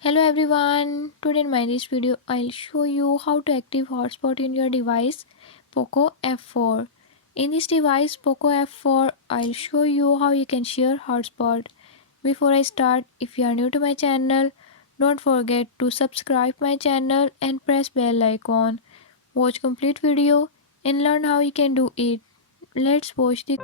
Hello everyone, today in my this video I'll show you how to active hotspot in your device POCO F4. In this device POCO F4 I'll show you how you can share hotspot. Before I start, if you are new to my channel, don't forget to subscribe my channel and press bell icon. Watch complete video and learn how you can do it. Let's watch the